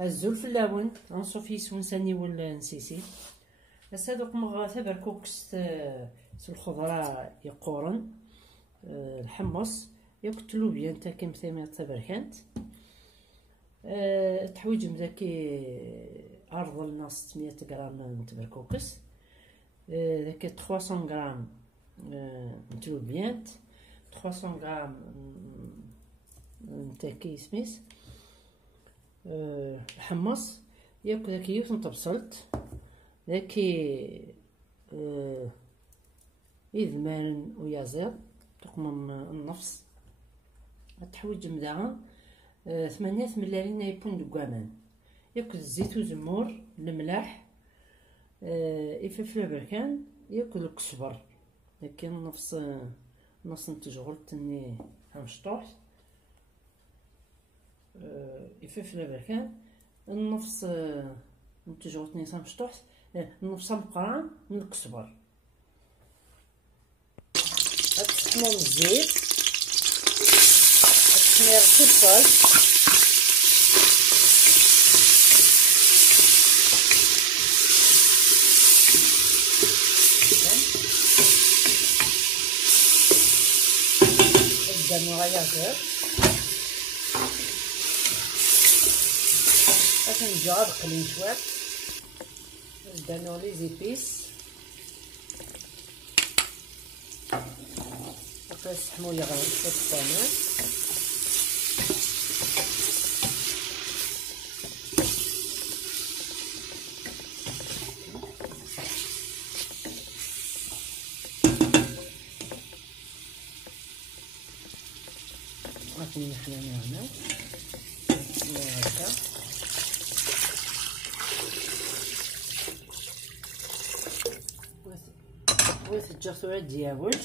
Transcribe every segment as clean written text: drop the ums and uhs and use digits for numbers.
الزول في اللون غنصوف يسون ثاني ولا نسيسي. هسا دوك مغا تبركوكس الخضرة يقورن الحمص يقتلو بيان تا كيم ثمير تبركانت. تحويج مذاكي عرض لنا 600 غرام من تبركوكس، ذاك 300 غرام نتلو بيانت، 300 غرام نتاكي سميس الحمص ياك ذاك يوث نطبسلت ذاكي إذمارن ويازير تقمم النفس. تحويج مداها 8 ملالين يكون دكامان، ياكل الزيت وزمور الملاح يفلفل بركان ياكل الكزبر، لكن نص نتجغل تني مشطوح يفلفل بركان النفس نتجغل تني مشطوح النفس مقران من الكزبر. تسخنو الزيت تسمير الفلفل الدم غيازر غنجيو غنقلي شويه ندانو لي زيبيس نسحمو لي غير الطماط غادي حنا نعمل هكا وتجرثو دياول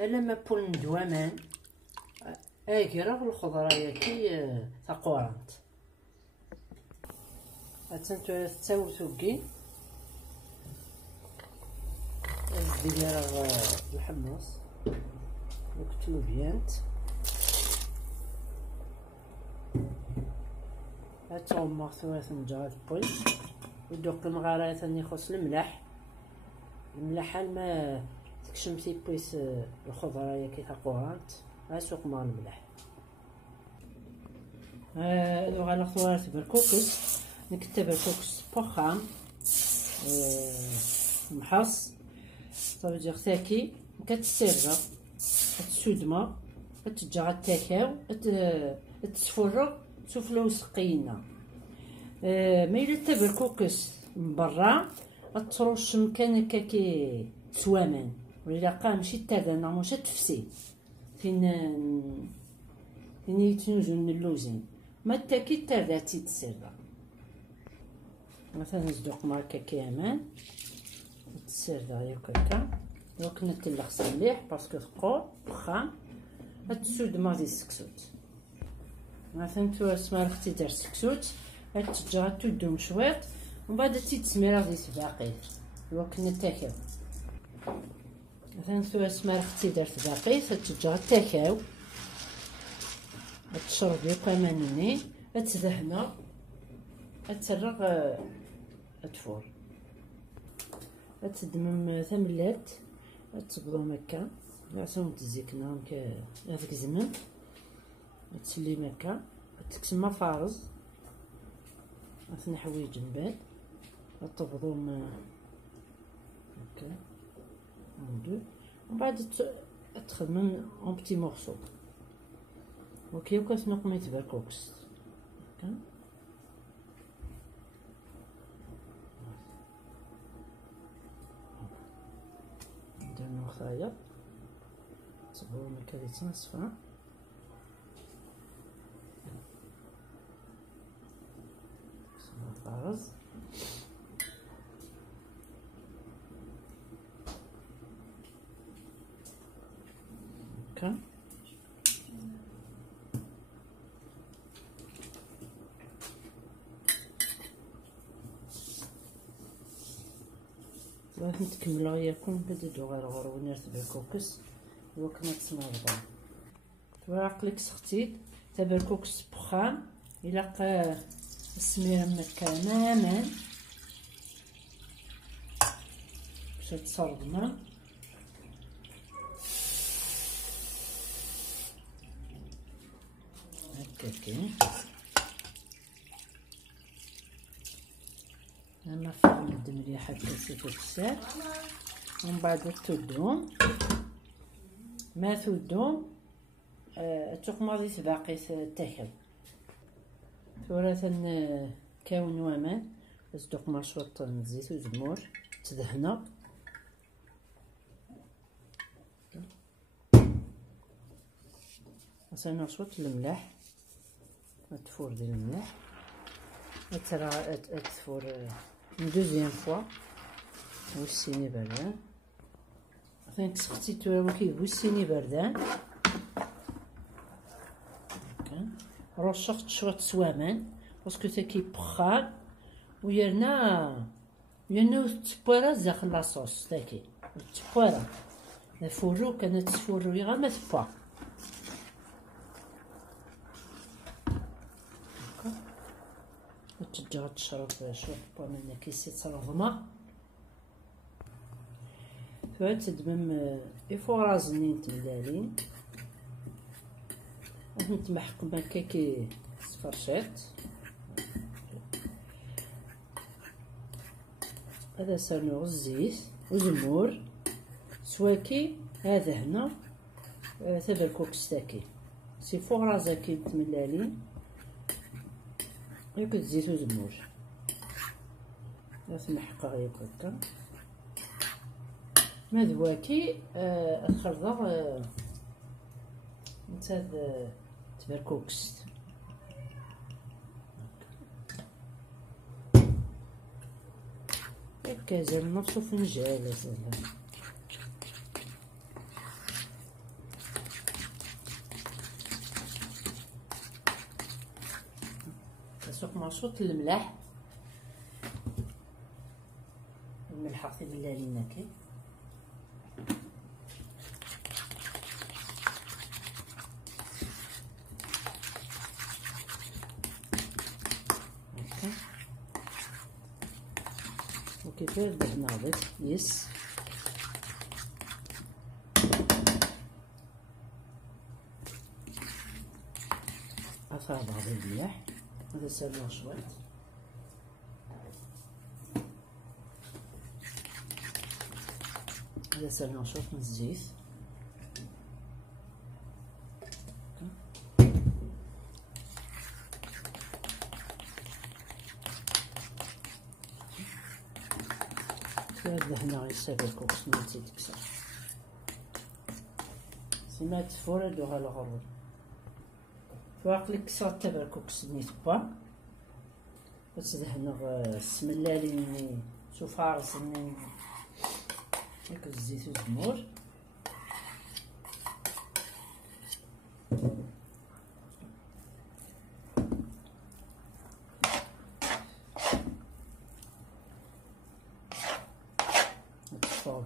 لما بول ندوامان كرا الخضره ياكي تقورانت هاتنتو تساوي ثوكي ديال الحمص وكتلو بيانت هاتهم ثلاث نجار بول ودوك المغارة ثاني يخص الملح ما تكشمتي بويس الخضرة ياكي تقورانت سوق مع الملح. لو على خضرات بالكوكس نكتب الكوكس بوخام محص صافي ساكي كتسرى تسودما تجا تاكاو تسفرغ سفلو سقينا. ما الا تبركوكس من برا تروش مكان هكاكي سوامان ولا قا ماشي تادانا ماشي تفسي فين يتنوزو من اللوزين ما تاكي تاداتي تسرى. مثلا نصدق ماركا كامان تسرى ياك هكا دوك نتلخص مليح باسكو ثقور فخام تسود ماضي السكسوت. مثلا تواسما اختي دار السكسوت تجا تدوم شويط ومن بعد تسمير غادي تباقي دوك نتاكاو. مثلا تواسما اختي دارت باقي تجا تاكاو تشرب ياك مانيني تدهنا تسرغ تفور تدمم ثملات تصبرهم هكا عصام تزيكنا هذاك الزمن تسلي هكا تكسم فارز حوايج من بعد تطبضهم هكا دو ومن بعد تخدم اون بتي مورسو وكي كتنوق ميت بركوكس هكا نديرو خايا تصبرهم هكا يتنصفا فارز هكا باش نتكملو ياكم بديتو غير غرو نرتب الكوكس وكنا تسناوضو عقلك سختي تبركوكس بخام إلا السميرة منك تماما باش تصربنا. هكاكي لما فهمت مليح هكا تسال ومن بعد تودهم ما تودهم التقماضيت باقي تاكل ثورة كاون وامان صدق مشروط زيت وزمور تدهنا مثلا شوط الملح التفور ديال الملح ترى التفور دوزيام فوا وسيني بردان مثلا كسختي تورا كيبوسيني بردان رشقت شويه سوامان باسكو تا كيبخال ويرنا تبوره داخل لاصوص تاكي تبوره الفورو كانت تفورو غير ما تبا وتجي تشرب شويه با من كيسي تصرفما تدمم يفو رازنين تملالين ونتمحكم هكا كي سفرشات. هذا سانو الزيت وزمور سواكي هذا هنا تبركوكس تاكي سي فوق رازاكي تملالين ياك الزيت وزمور تمحقا غير هكا مذواكي الخرطة نتا تبركوكس هكا زعما في فنجال زعما كنسوق مشروط الملح الملح عطي بلالين هكا وكيفاه نضيف يس أثار بعض الملح هذا سالنا شوية هذا سالنا شوية من الزيت هذا هنا غيسافر الكوكس ما تيتكسر سما تفور دوها الغرور فواقلك كسرت تبع الكوكس نيت با وتدهن السملالين شوف عارس هاك الزيت والزمور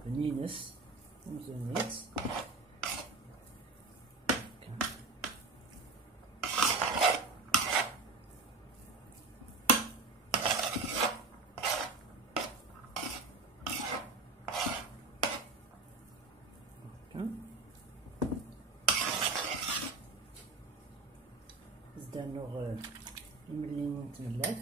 بنينس ومزيانيت زدانو المليين تملات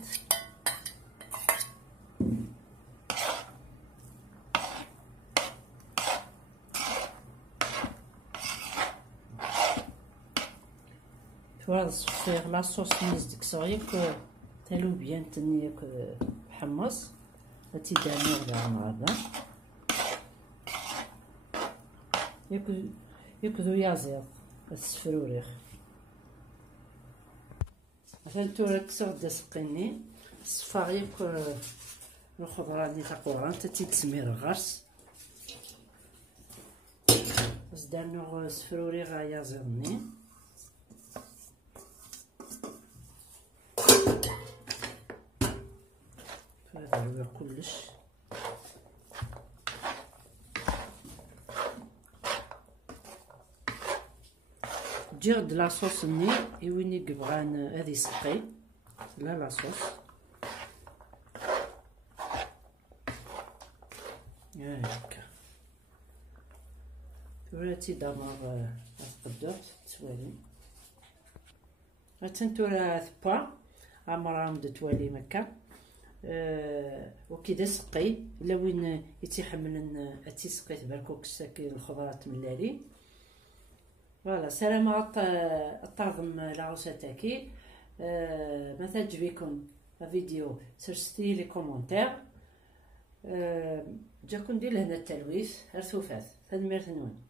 هذا الصفيغ لاصوص نيز ديك تالو بيان تنيك حمص هاتي دانو غدا هذا ياكدو يازيض السفروريخ مثلا تورا كسر دسقيني الصفاغ ياك الخضره اللي تقوران تاتي تسمير غرس زدانو السفروري غا يازيضني هذا هو كلش تجي غد لاصوص ني وين يبغان هذا يسقي لا لاصوص هكا ثوراتي دمر تقدرت توالي تنتورا ثبا عمرهم توالي مكة وكذا سقي الا وين يتيحملن تيسقي تباركوك الساكي الخضرات من لاري فوالا. سلام الطاغم العروساتاكي. ما تعجبكم الفيديو سرستي لي كومونتير. جاكم دير لهنا التلويث هرثوفات تدمير نون.